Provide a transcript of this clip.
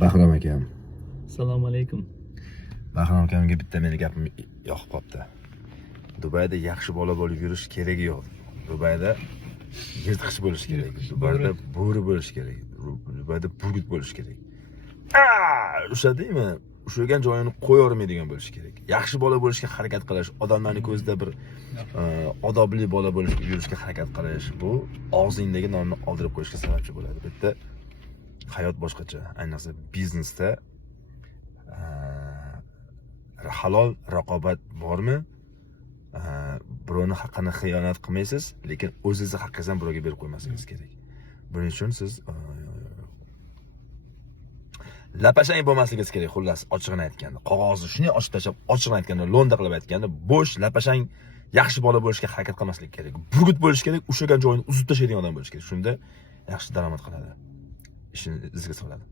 Bahrom akam. Assalomu alaykum. Bahrom akamga bitta meni gapim yoqib qopti. Dubayda yaxshi bola bo'lib yurish keragi yo'q. Dubayda yirtqich bo'lish kerak. Dubayda bo'ri bo'lish kerak. Dubayda burgut bo'lish kerak. Ushladingmi? Ushlagan joyini qo'yormaydigan bo'lish kerak. Yaxshi bola bo'lishga harakat qilish, odamlarning ko'zida bir odobli bola bo'lishga yurishga harakat qilish, bu og'zingdagi nonni oldirib qo'yishga sababchi bo'ladi. Bitta hayot boshqacha. Ayniqsa biznesda halol raqobat bormi? Birovning haqqini xiyonat qilmaysiz, lekin o'zingizni haqqingizni ham birovga berib qo'ymasligingiz kerak. Buning uchun siz lapashang bo'lmasligingiz kerak, xullas, ochig'ini aytganda. Qog'ozni shunday ochib tashlab, ochig'ini aytganda, lo'nda qilib aytganda, bo'sh, lapashang, yaxshi bola bo'lishga harakat qilmaslik kerak. Burgut bo'lish kerak, ushlagan joyini uzib tashlaydigan odam bo'lish kerak. Shunda yaxshi daromad qiladi. Ishini izga soladi.